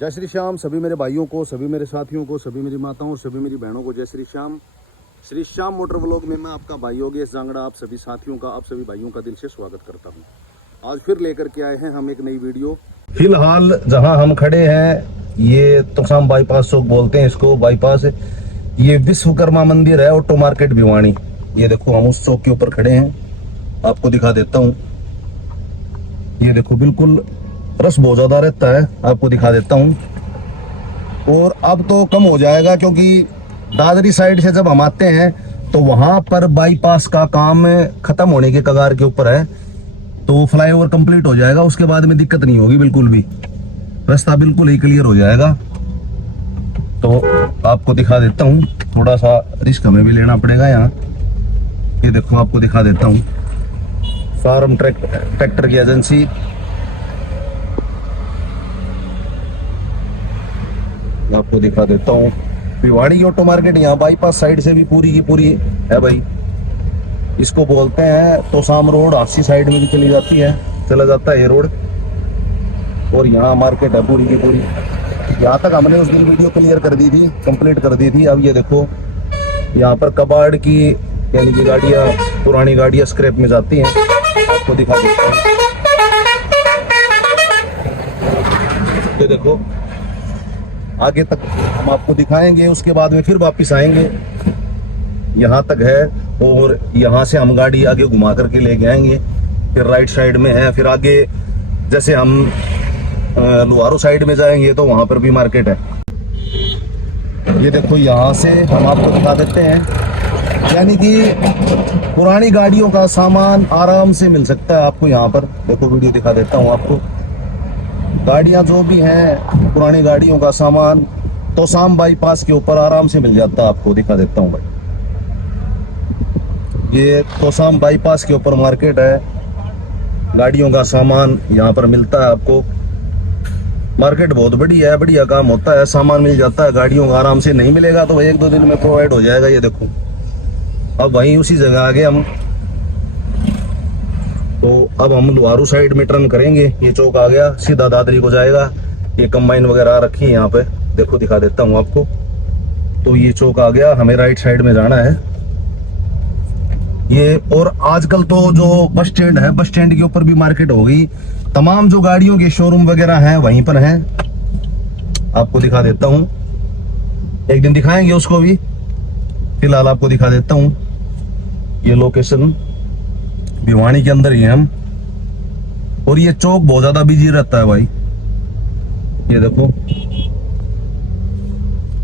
जय श्री श्याम सभी मेरे भाइयों को, सभी मेरे साथियों को, सभी मेरी माताओं और सभी मेरी बहनों को जय श्री श्याम। श्री श्याम मोटर व्लॉग में मैं आपका भाई योगेश जांगड़ा आप सभी साथियों का, आप सभी भाइयों का दिल से स्वागत करता हूं। आज फिर लेकर के आए हैं हम एक नई वीडियो। फिलहाल जहां हम खड़े हैं ये तोसाम बाईपास चौक बोलते हैं इसको, बाईपास। ये विश्वकर्मा मंदिर है, ऑटो मार्केट भिवानी। ये देखो हम उस चौक के ऊपर खड़े हैं, आपको दिखा देता हूँ। ये देखो बिल्कुल रश बहुत ज्यादा रहता है, आपको दिखा देता हूँ। और अब तो कम हो जाएगा क्योंकि दादरी साइड से जब हम आते हैं तो वहां पर बाईपास का काम खत्म होने के कगार के ऊपर है, तो फ्लाईओवर कंप्लीट हो जाएगा। उसके बाद में दिक्कत नहीं होगी, बिल्कुल भी रास्ता बिल्कुल ही क्लियर हो जाएगा। तो आपको दिखा देता हूँ, थोड़ा सा रिस्क हमें भी लेना पड़ेगा यहाँ। ये देखो आपको दिखा देता हूँ, फार्म ट्रैक्टर की एजेंसी। आपको दिखा देता हूँ भिवानी की ऑटो मार्केट यहाँ बाईपास साइड से भी पूरी की पूरी है भाई। इसको बोलते हैं तोसाम रोड, हासी साइड में भी चली जाती है, चला जाता है ये रोड। और यहाँ मार्केट है पूरी की पूरी। यहाँ तक हमने उस दिन वीडियो क्लियर कर दी थी, कंप्लीट कर दी थी। अब ये देखो यहाँ पर कबाड़ की यानी कि गाड़ियाँ, पुरानी गाड़ियाँ स्क्रैप में जाती हैं, आपको दिखा देता हूँ। ये देखो आगे तक हम आपको दिखाएंगे, उसके बाद में फिर वापस आएंगे। यहाँ तक है और यहाँ से हम गाड़ी आगे घुमा करके लेके आएंगे। फिर राइट साइड में है, फिर आगे जैसे हम लुहारू साइड में जाएंगे तो वहां पर भी मार्केट है। ये देखो यहाँ से हम आपको दिखा देते हैं, यानी कि पुरानी गाड़ियों का सामान आराम से मिल सकता है आपको यहाँ पर। देखो वीडियो दिखा देता हूँ आपको, गाड़ियां जो भी हैं, पुरानी गाड़ियों का सामान तोसाम बाईपास के ऊपर आराम से मिल जाता है। आपको दिखा देता हूँ भाई, ये तोसाम बाईपास के ऊपर मार्केट है, गाड़ियों का सामान यहाँ पर मिलता है आपको। मार्केट बहुत बड़ी है, बढ़िया काम होता है, सामान मिल जाता है गाड़ियों का आराम से। नहीं मिलेगा तो एक दो दिन में प्रोवाइड हो जाएगा। ये देखो अब वहीं उसी जगह आ गए हम, तो अब हम लुहारू साइड में टर्न करेंगे। ये चौक आ गया, सीधा दादरी को जाएगा। ये कंबाइन वगैरह रखी है यहाँ पे, देखो दिखा देता हूँ आपको। तो ये चौक आ गया, हमें राइट साइड में जाना है ये। और आजकल तो जो बस स्टैंड है, बस स्टैंड के ऊपर भी मार्केट हो गई। तमाम जो गाड़ियों के शोरूम वगैरह हैं वहीं पर हैं, आपको दिखा देता हूँ। एक दिन दिखाएंगे उसको भी, फिलहाल आपको दिखा देता हूँ। ये लोकेशन भिवानी के अंदर ही है हम, और ये चौक बहुत ज्यादा बिजी रहता है भाई। ये देखो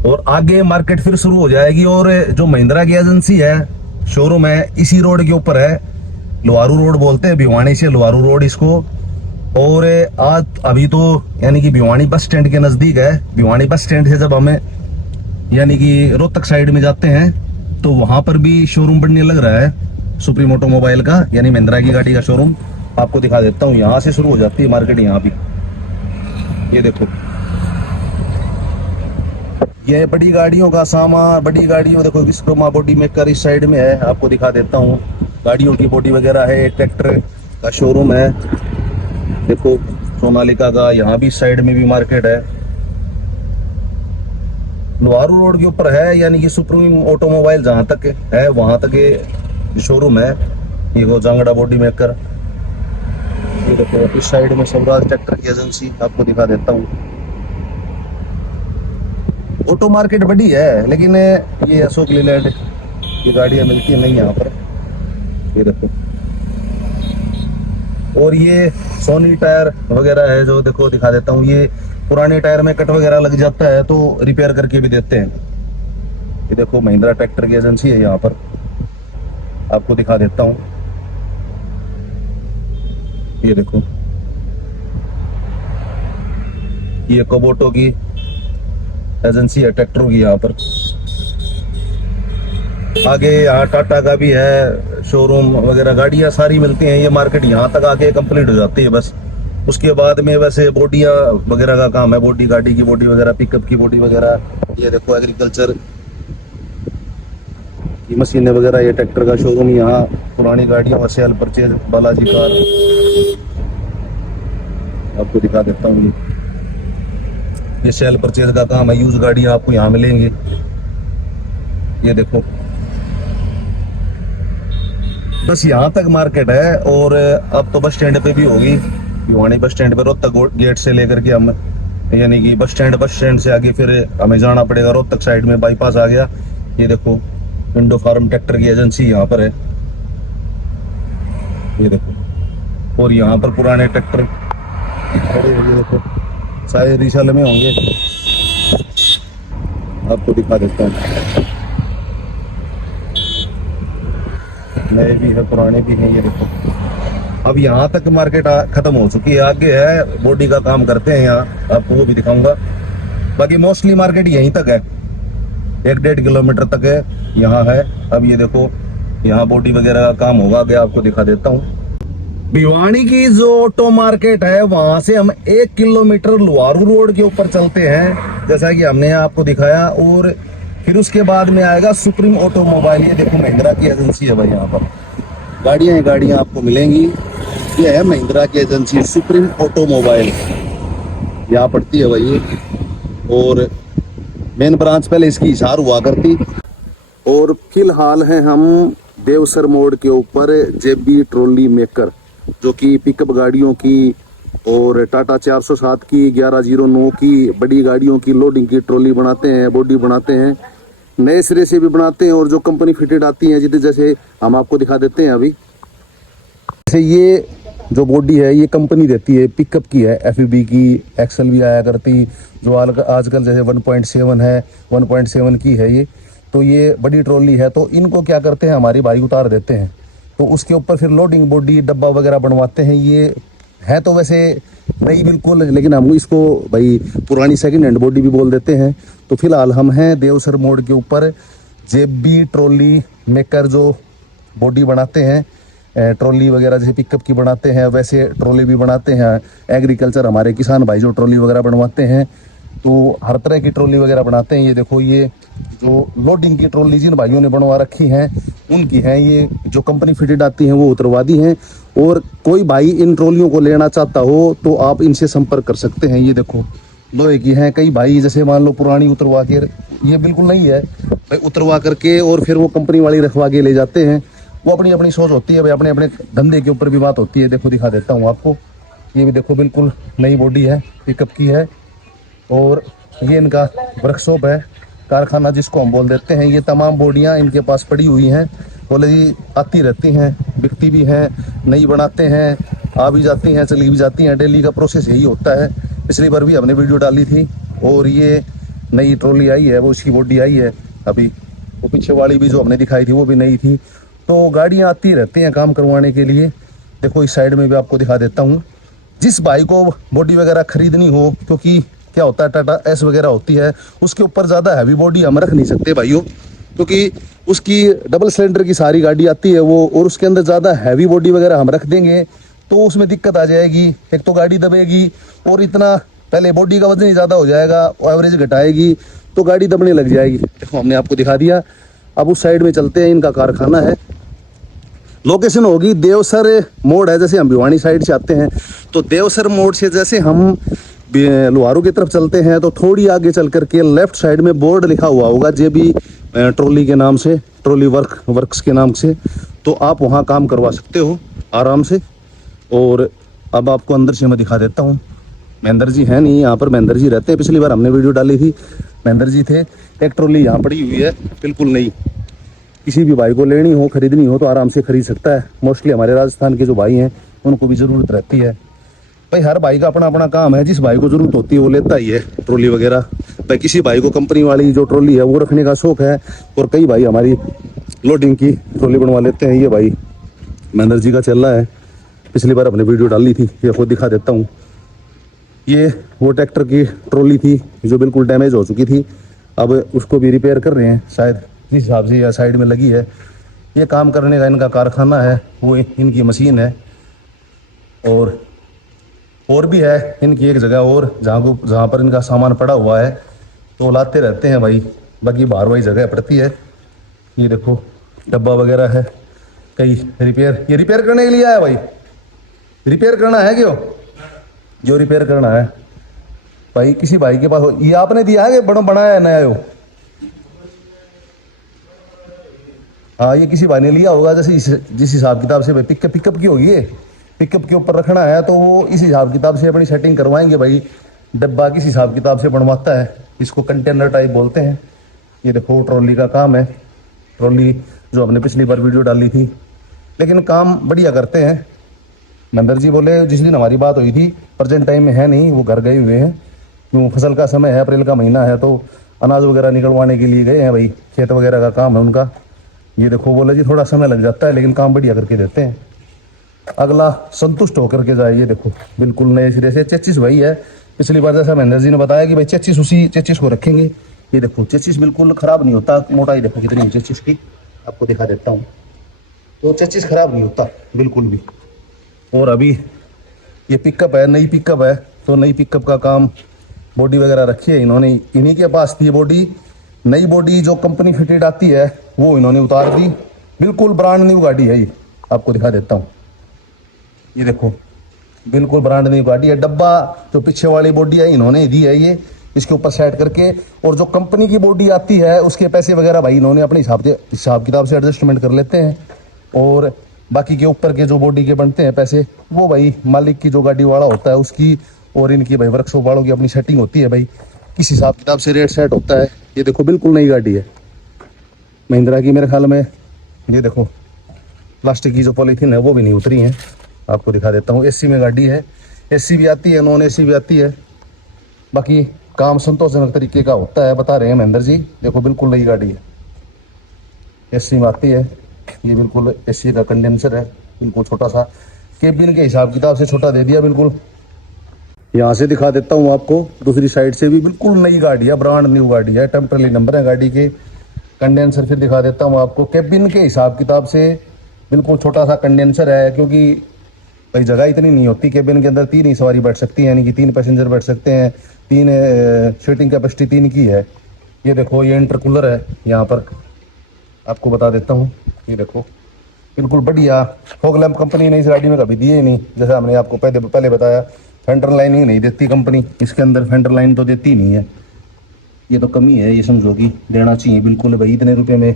और आगे मार्केट फिर शुरू हो जाएगी। और जो महिंद्रा की एजेंसी है, शोरूम है, इसी रोड के ऊपर है, लुहारू रोड बोलते हैं, भिवानी से लुहारू रोड इसको। और आज अभी तो यानी कि भिवानी बस स्टैंड के नजदीक है। भिवानी बस स्टैंड से जब हमें यानी कि रोहतक साइड में जाते हैं तो वहां पर भी शोरूम बनने लग रहा है सुप्रीम ऑटोमोबाइल का, यानी महिंद्रा की गाड़ी का शोरूम। आपको दिखा देता हूँ, यहाँ से शुरू हो जाती है मार्केट यहाँ भी। ये देखो ये बड़ी गाड़ियों का सामान, बड़ी गाड़ियों, देखो विश्वकर्मा बॉडी मेकर इस साइड में है, आपको दिखा देता हूँ। गाड़ियों की बॉडी वगैरह है, ट्रैक्टर का शोरूम है। देखो सोनालिका का, यहाँ भी इस साइड में भी मार्केट है। लुहारू रोड के ऊपर है, यानी कि सुप्रीम ऑटोमोबाइल जहाँ तक है वहां तक ये शोरूम है। ये वो जांगड़ा बॉडी मेकर। ये देखो इस साइड में स्वराज ट्रैक्टर की एजेंसी, आपको दिखा देता हूँ। ऑटो मार्केट बड़ी है, लेकिन ये अशोक लीलैंड की गाड़ियां मिलती है नहीं यहाँ पर। ये देखो और ये सोनी टायर वगैरह है, जो देखो दिखा देता हूँ। ये पुराने टायर में कट वगैरह लग जाता है तो रिपेयर करके भी देते हैं। ये देखो महिंद्रा ट्रैक्टर की एजेंसी है यहाँ पर, आपको दिखा देता हूँ। ये देखो ये कोबोटो की एजेंसी है ट्रैक्टरों की यहाँ पर। आगे यहाँ टाटा का भी है शोरूम वगैरह, गाड़ियाँ सारी मिलती हैं। ये मार्केट यहाँ तक आके कंप्लीट हो जाती है बस। उसके बाद में वैसे बॉडियाँ वगैरह का काम है, बॉडी, गाड़ी की बॉडी वगैरह, पिकअप की बॉडी वगैरह। ये देखो एग्रीकल्चर की मशीनें वगैरह, ये ट्रैक्टर का शोरूम यहाँ। पुरानी गाड़ियों का सेल परचेज, बालाजी कार, आपको दिखा देता हूँ। ये सेल परचेज का काम है, यूज गाड़ियां आपको यहाँ मिलेंगी। ये देखो, बस यहाँ तक मार्केट है। और अब तो बस स्टैंड पे भी होगी, भिवानी बस स्टैंड पे रोहतक गेट से लेकर के हम, यानी कि बस स्टैंड से आगे फिर हमें जाना पड़ेगा रोहतक साइड में, बाईपास आ गया। ये देखो इंडो फार्म ट्रैक्टर की एजेंसी यहाँ पर है, ये देखो। और यहाँ पर पुराने ट्रैक्टर खड़े हैं, ये देखो शायद रिशाल में होंगे, आपको दिखा देता हूँ। नए भी है पुराने भी हैं, ये देखो। अब यहाँ तक मार्केट खत्म हो चुकी है, आगे है बॉडी का काम करते हैं यहाँ, आपको वो भी दिखाऊंगा। बाकी मोस्टली मार्केट यहीं तक है, 1-1.5 किलोमीटर तक है, यहाँ है। अब ये देखो यहाँ बॉडी वगैरह का काम होगा, आगे आपको दिखा देता हूँ। भिवानी की जो ऑटो मार्केट है वहां से हम 1 किलोमीटर लुहारू रोड के ऊपर चलते हैं, जैसा कि हमने आपको दिखाया। और फिर उसके बाद में आएगा सुप्रीम ऑटोमोबाइल। ये देखो महिंद्रा की एजेंसी है भाई, यहाँ पर गाड़ियां आपको मिलेंगी। ये है महिंद्रा की एजेंसी सुप्रीम ऑटोमोबाइल, यहाँ पड़ती है भाई। और मेन ब्रांच पहले इसकी हिसार हुआ करती। और फिलहाल है हम देवसर मोड़ के ऊपर जेबी ट्रॉली मेकर, जो कि पिकअप गाड़ियों की और टाटा 407 की 1109 की बड़ी गाड़ियों की लोडिंग की ट्रॉली बनाते हैं, बॉडी बनाते हैं, नए सिरे से भी बनाते हैं। और जो कंपनी फिटेड आती है, जितने जैसे हम आपको दिखा देते हैं अभी, जैसे ये जो बॉडी है ये कंपनी देती है, पिकअप की है, FEB की, एक्सल भी आया करती, जो आजकल जैसे 1.7 है, 1.7 की है ये। तो ये बड़ी ट्रॉली है, तो इनको क्या करते हैं हमारी भाई उतार देते हैं, तो उसके ऊपर फिर लोडिंग बॉडी डब्बा वगैरह बनवाते हैं। ये है तो वैसे नई बिल्कुल, लेकिन हम इसको भाई पुरानी सेकंड हैंड बॉडी भी बोल देते हैं। तो फिलहाल हम हैं देवसर मोड़ के ऊपर, जेबी ट्रॉली मेकर जो बॉडी बनाते हैं, ट्रॉली वगैरह जैसे पिकअप की बनाते हैं वैसे ट्रॉली भी बनाते हैं। एग्रीकल्चर हमारे किसान भाई जो ट्रॉली वगैरह बनवाते हैं, तो हर तरह की ट्रॉली वगैरह बनाते हैं। ये देखो ये जो लोडिंग की ट्रॉली जिन भाइयों ने बनवा रखी हैं उनकी हैं, ये जो कंपनी फिटेड आती हैं वो उतरवादी हैं। और कोई भाई इन ट्रॉलियों को लेना चाहता हो तो आप इनसे संपर्क कर सकते हैं। ये देखो लोहे की हैं, कई भाई जैसे मान लो पुरानी उतरवा के, ये बिल्कुल नहीं है भाई, उतरवा करके और फिर वो कंपनी वाली रखवा के ले जाते हैं। वो अपनी अपनी सोच होती है भाई, अपने अपने धंधे के ऊपर भी बात होती है। देखो दिखा देता हूँ आपको, ये भी देखो बिल्कुल नई बॉडी है, पिकअप की है। और ये इनका वर्कशॉप है, कारखाना जिसको हम बोल देते हैं। ये तमाम बॉडियां इनके पास पड़ी हुई हैं, बोले जी आती रहती हैं, बिकती भी हैं, नई बनाते हैं, आ भी जाती हैं, चली भी जाती हैं। डेली का प्रोसेस यही होता है। पिछली बार भी हमने वीडियो डाली थी, और ये नई ट्रॉली आई है, वो उसकी बॉडी आई है अभी। वो पीछे वाली भी जो हमने दिखाई थी वो भी नई थी। तो गाड़ियाँ आती रहती हैं काम करवाने के लिए। देखो इस साइड में भी आपको दिखा देता हूँ। जिस भाई को बॉडी वगैरह खरीदनी हो, क्योंकि क्या होता है टाटा एस वगैरह होती है, उसके ऊपर ज़्यादा हैवी बॉडी हम रख नहीं सकते भाइयों, क्योंकि उसकी डबल सिलेंडर की सारी गाड़ी आती है वो, और उसके अंदर ज़्यादा हैवी बॉडी वगैरह हम रख देंगे तो उसमें दिक्कत आ जाएगी। एक तो गाड़ी दबेगी, और इतना पहले बॉडी का वजन ही ज़्यादा हो जाएगा, एवरेज घटाएगी तो गाड़ी दबने लग जाएगी। देखो हमने आपको दिखा दिया। अब उस साइड में चलते हैं, इनका कारखाना है। लोकेशन होगी देवसर मोड़ है, जैसे हम भिवानी साइड से आते हैं तो देवसर मोड़ से जैसे हम लुहारू की तरफ चलते हैं तो थोड़ी आगे चल करके लेफ्ट साइड में बोर्ड लिखा हुआ होगा जेबी ट्रॉली के नाम से, ट्रॉली वर्क्स के नाम से। तो आप वहाँ काम करवा सकते हो आराम से। और अब आपको अंदर से मैं दिखा देता हूँ। महेंद्र जी है नहीं यहाँ पर, महेंद्र जी रहते हैं, पिछली बार हमने वीडियो डाली थी, महेंद्र जी थे। एक ट्रॉली यहाँ पड़ी हुई है बिल्कुल नई, किसी भी भाई को लेनी हो, खरीदनी हो तो आराम से खरीद सकता है। मोस्टली हमारे राजस्थान के जो भाई हैं उनको भी ज़रूरत रहती है भाई, हर भाई का अपना अपना काम है। जिस भाई को ज़रूरत होती है वो लेता ही है ट्रॉली वगैरह। भाई किसी भाई को कंपनी वाली जो ट्रॉली है वो रखने का शौक है, और कई भाई हमारी लोडिंग की ट्रॉली बनवा लेते हैं। ये भाई महेंद्र जी का चल रहा है, पिछली बार हमने वीडियो डाली थी, ये खुद दिखा देता हूँ। ये वो ट्रैक्टर की ट्रॉली थी जो बिल्कुल डैमेज हो चुकी थी, अब उसको भी रिपेयर कर रहे हैं शायद, जिस हिसाब से या साइड में लगी है। ये काम करने का इनका कारखाना है, वो इनकी मशीन है। और भी है इनकी एक जगह और जहाँ पर इनका सामान पड़ा हुआ है, तो लाते रहते हैं भाई। बाकी बाहर वही जगह पड़ती है। ये देखो डब्बा वगैरह है, कई रिपेयर, ये रिपेयर करने के लिए आया भाई, रिपेयर करना है क्यों, जो रिपेयर करना है भाई किसी भाई के पास हो, ये आपने दिया है कि बड़ा बनाया है नया? यो हाँ, ये किसी भाई ने लिया होगा, जैसे जिस हिसाब किताब से भाई पिकअप की होगी, ये पिकअप के ऊपर रखना है तो वो इस हिसाब किताब से अपनी सेटिंग करवाएंगे भाई। डब्बा किस हिसाब किताब से बनवाता है, इसको कंटेनर टाइप बोलते हैं। ये देखो ट्रॉली का काम है, ट्रॉली जो हमने पिछली बार वीडियो डाली थी, लेकिन काम बढ़िया करते हैं। महेंद्र जी बोले जिस दिन हमारी बात हुई थी, प्रेजेंट टाइम में है नहीं, वो घर गए हुए हैं, क्यों फसल का समय है, अप्रैल का महीना है, तो अनाज वगैरह निकलवाने के लिए गए हैं भाई, खेत वगैरह का काम है उनका। ये देखो बोले जी थोड़ा समय लग जाता है लेकिन काम बढ़िया करके देते हैं। अगला संतुष्ट होकर के जाए। ये देखो बिल्कुल नए सिरे से चेचिस वही है, पिछली बार जैसा महेंद्र जी ने बताया कि भाई चेचिस उसी चेचिस को रखेंगे। ये देखो चेचिस बिल्कुल खराब नहीं होता, मोटाई देखो कितनी है चेचिस की, आपको दिखा देता हूँ। तो चेचिस खराब नहीं होता बिल्कुल भी। और अभी ये पिकअप है, नई पिकअप है, तो नई पिकअप का काम बॉडी वगैरह रखी है इन्होंने, इन्हीं के पास थी बॉडी। नई बॉडी जो कंपनी फिटेड आती है वो इन्होंने उतार दी, बिल्कुल ब्रांड न्यू गाड़ी है ये, आपको दिखा देता हूँ। ये देखो बिल्कुल ब्रांड न्यू गाड़ी है। डब्बा जो पीछे वाली बॉडी है इन्होंने दी है ये, इसके ऊपर सेट करके, और जो कंपनी की बॉडी आती है उसके पैसे वगैरह भाई इन्होंने अपने हिसाब किताब से एडजस्टमेंट कर लेते हैं। और बाकी के ऊपर के जो बॉडी के बनते हैं पैसे, वो भाई मालिक की जो गाड़ी वाला होता है उसकी, और इनकी भाई वर्कशॉप वालों की अपनी सेटिंग होती है भाई, किस हिसाब किताब से रेट सेट होता है। ये देखो बिल्कुल नई गाड़ी है महिंद्रा की, मेरे ख्याल में। ये देखो प्लास्टिक की जो पॉलीथीन है वो भी नहीं उतरी है, आपको दिखा देता हूँ। एसी में गाड़ी है, एसी भी आती है, नॉन एसी भी आती है, बाकी काम संतोषजनक तरीके का होता है, बता रहे हैं महेंद्र जी। देखो बिल्कुल नई गाड़ी है, एसी में आती है, ये बिल्कुल एसी का कंडेंसर है, बिल्कुल छोटा सा, केबिन के हिसाब किताब से छोटा दे दिया बिल्कुल। यहाँ से दिखा देता हूँ आपको, दूसरी साइड से भी बिल्कुल नई गाड़ी है, ब्रांड न्यू गाड़ी है, टेम्पररी नंबर है गाड़ी के। कंडेंसर फिर दिखा देता हूँ आपको, केबिन के हिसाब किताब से बिल्कुल छोटा सा कंडेंसर है, क्योंकि भाई जगह इतनी नहीं होती केबिन के अंदर, 3 ही सवारी बैठ सकती है, यानी कि 3 पैसेंजर बैठ सकते हैं, 3 सीटिंग कैपेसिटी 3 की है। ये देखो ये इंटरकूलर है यहाँ पर, आपको बता देता हूँ। ये देखो बिल्कुल बढ़िया, फॉग लैंप कंपनी ने इस गाड़ी में कभी दिए ही नहीं, जैसा हमने आपको पहले बताया। फेंडर लाइन ही नहीं देती कंपनी इसके अंदर, फेंडर लाइन तो देती नहीं है, ये तो कमी है, ये समझो कि देना चाहिए बिल्कुल भाई। इतने रुपए में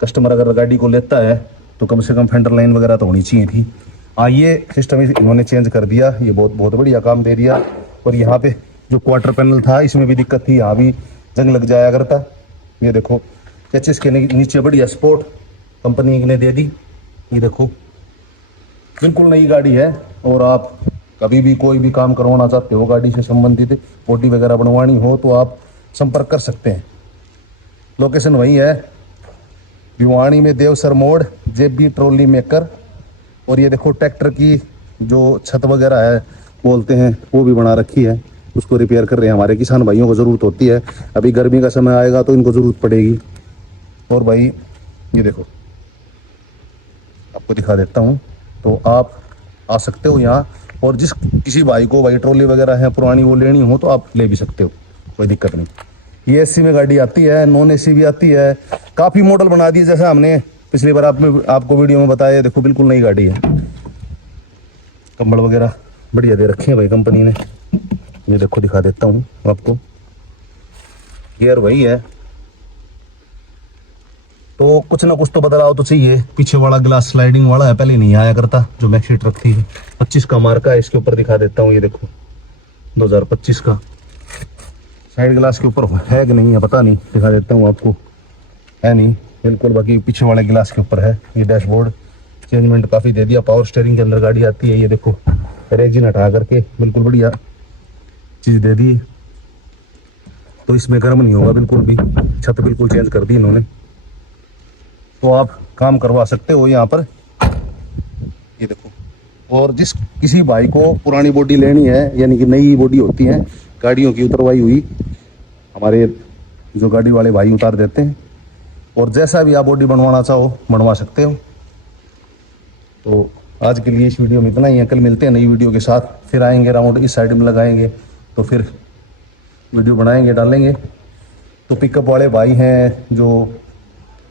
कस्टमर अगर गाड़ी को लेता है तो कम से कम फेंडर लाइन वगैरह तो होनी चाहिए थी। हाँ, ये सिस्टम इन्होंने चेंज कर दिया, ये बहुत बढ़िया काम दे दिया। और यहाँ पे जो क्वार्टर पैनल था इसमें भी दिक्कत थी, यहाँ भी जंग लग जाया करता। ये देखो चेचिस के नीचे बढ़िया स्पोर्ट कंपनी ने दे दी। ये देखो बिल्कुल नई गाड़ी है, और आप कभी भी कोई भी काम करवाना चाहते हो गाड़ी से संबंधित, बॉडी वगैरह बनवानी हो तो आप संपर्क कर सकते हैं। लोकेशन वही है भिवानी में, देवसर मोड़, जेबी ट्रॉली मेकर। और ये देखो ट्रैक्टर की जो छत वगैरह है बोलते हैं वो भी बना रखी है, उसको रिपेयर कर रहे हैं। हमारे किसान भाइयों को ज़रूरत होती है, अभी गर्मी का समय आएगा तो इनको ज़रूरत पड़ेगी। और भाई ये देखो आपको दिखा देता हूँ, तो आप आ सकते हो यहाँ, और जिस किसी भाई को भाई ट्रॉली वगैरह है पुरानी वो लेनी हो तो आप ले भी सकते हो, कोई दिक्कत नहीं। ये एसी में गाड़ी आती है, नॉन एसी भी आती है, काफ़ी मॉडल बना दिए जैसा हमने पिछली बार आपको वीडियो में बताया। देखो बिल्कुल नई गाड़ी है, कंबल वगैरह बढ़िया दे रखे हैं भाई कंपनी ने। ये देखो दिखा देता हूँ आपको, गियर वही है, तो कुछ ना कुछ तो बदलाव तो चाहिए। पीछे वाला ग्लास स्लाइडिंग वाला है, पहले नहीं आया करता, जो मैक्सी ट्रक थी। 25 का मार्का है इसके ऊपर, दिखा देता हूँ। ये देखो 2025 का, साइड ग्लास के ऊपर है कि नहीं है पता नहीं, दिखा देता हूँ आपको, है नहीं बिल्कुल, बाकी पीछे वाले गिलास के ऊपर है। ये डैशबोर्ड चेंजमेंट काफ़ी दे दिया, पावर स्टीयरिंग के अंदर गाड़ी आती है। ये देखो रेजिन हटा करके बिल्कुल बढ़िया चीज़ दे दी, तो इसमें गर्म नहीं होगा बिल्कुल भी। छत बिल्कुल चेंज कर दी इन्होंने, तो आप काम करवा सकते हो यहाँ पर। ये देखो, और जिस किसी भाई को पुरानी बॉडी लेनी है, यानी कि नई बॉडी होती है गाड़ियों की उतरवाई हुई, हमारे जो गाड़ी वाले भाई उतार देते हैं, और जैसा भी आप बॉडी बनवाना चाहो बनवा सकते हो। तो आज के लिए इस वीडियो में इतना ही है, कल मिलते हैं नई वीडियो के साथ, फिर आएंगे राउंड इस साइड में लगाएंगे, तो फिर वीडियो बनाएंगे डालेंगे। तो पिकअप वाले भाई हैं, जो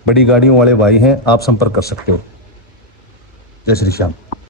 बड़ी गाड़ियों वाले भाई हैं, आप संपर्क कर सकते हो। जय श्री श्याम।